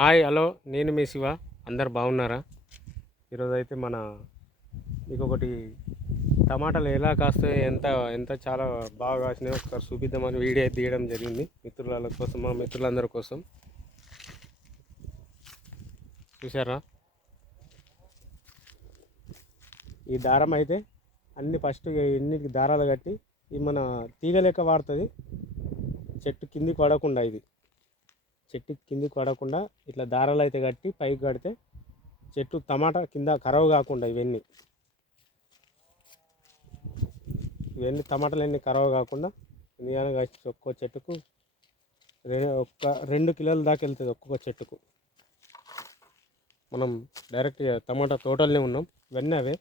Hi hello, నేను మీ శివ. అందరు బాగున్నారా? ఈరోజు అయితే మీకు ఒకటి టమాటాలు ఎలా కాస్తాయి, ఎంత ఎంత చాలా బాగా కాసినాయి ఒకసారి చూపిద్దామని వీడియో తీయడం జరిగింది. మిత్రుల కోసం, మా మిత్రులందరి కోసం. చూసారా? ఈ దారం అయితే అన్ని ఫస్ట్ ఎన్ని దారాలు కట్టి ఇది మన తీగ లెక్క వాడుతుంది. చెట్టు కిందికి పడకుండా, ఇది చెట్టు కిందికి పడకుండా ఇట్లా దారాలు అయితే కట్టి పైకి కడితే చెట్టు టమాటా కింద ఖరాబ్ కాకుండా ఇవన్నీ టమాటాలు ఖరాబ్ కాకుండా ఇందుకనే ఒక్కో చెట్టుకు ఒక్క 2 కిలోల దాకా వెళ్తుంది. ఒక్కొక్క చెట్టుకు మనం డైరెక్ట్ టమాటా తోటల్నే ఉన్నాం. ఇవన్నీ అవే.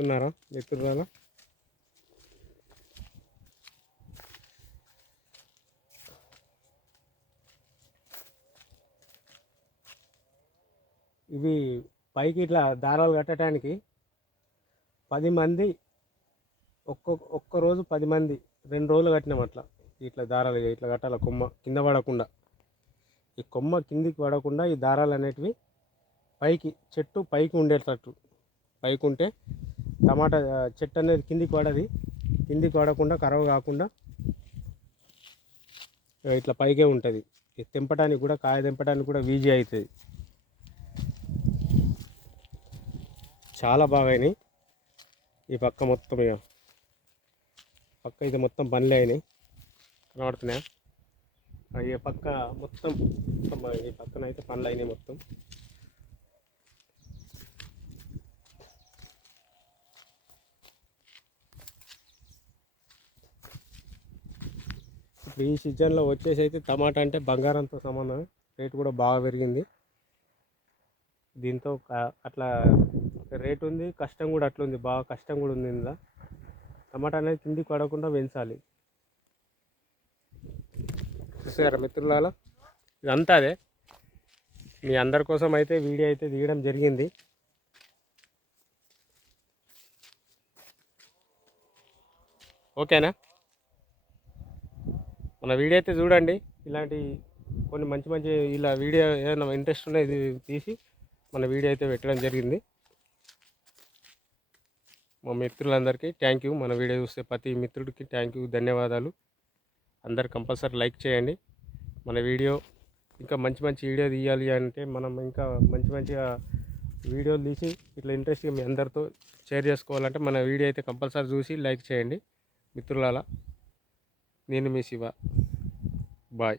ఇస్తున్నారా మిత్రులారా? ఇవి పైకి ఇట్లా దారాలు కట్టడానికి 10 మంది ఒక్క రోజు 10 మంది 2 రోజులు కట్టినాం. అట్లా ఇట్లా దారాలు ఇట్లా కట్టాలి. కొమ్మ కింద పడకుండా, ఈ కొమ్మ కిందికి పడకుండా ఈ దారాలు అనేటివి పైకి చెట్టు పైకి ఉండేటట్టు, పైకి ఉంటే టమాటా చెట్టు అనేది కిందికి పడది. కిందికి పడకుండా ఖరాబ్ కాకుండా ఇట్లా పైకే ఉంటుంది. తెంపడానికి కూడా, కాయ తెంపడానికి కూడా ఈజీ అవుతుంది. చాలా బాగా అయినాయి. ఈ పక్క మొత్తం పక్క ఇది మొత్తం బండ్లే అయినాయి, కనబడుతున్నాయా? ఈ పక్క మొత్తం ఈ పక్కన అయితే పండ్లు అయినాయి మొత్తం. ఇప్పుడు ఈ సీజన్లో వచ్చేసి అయితే టమాటా అంటే బంగారంతో సమానం. రేటు కూడా బాగా పెరిగింది. దీంతో అట్లా రేటు ఉంది, కష్టం కూడా అట్లుంది. బాగా కష్టం కూడా ఉంది. ఇందులో టమాటా అనేది కిందికి పడకుండా పెంచాలి. చూసారా మిత్రులారా? ఇదంతా అదే మీ అందరి కోసం అయితే వీడియో అయితే తీయడం జరిగింది. ఓకేనా? మన వీడియో అయితే చూడండి. ఇలాంటి కొన్ని మంచి మంచి ఇలా వీడియో ఏదైనా ఇంట్రెస్ట్ ఉన్నది తీసి మన వీడియో అయితే పెట్టడం జరిగింది. మా మిత్రులందరికీ థ్యాంక్ యూ. మన వీడియో చూస్తే ప్రతి మిత్రుడికి థ్యాంక్ యూ, ధన్యవాదాలు. అందరు కంపల్సరీ లైక్ చేయండి. మన వీడియో ఇంకా మంచి మంచి వీడియో తీయాలి అంటే మనం ఇంకా మంచి మంచిగా వీడియోలు తీసి ఇట్లా ఇంట్రెస్ట్గా మీ అందరితో షేర్ చేసుకోవాలంటే మన వీడియో అయితే కంపల్సరీ చూసి లైక్ చేయండి. మిత్రులారా, నేను మీ శివ. బాయ్.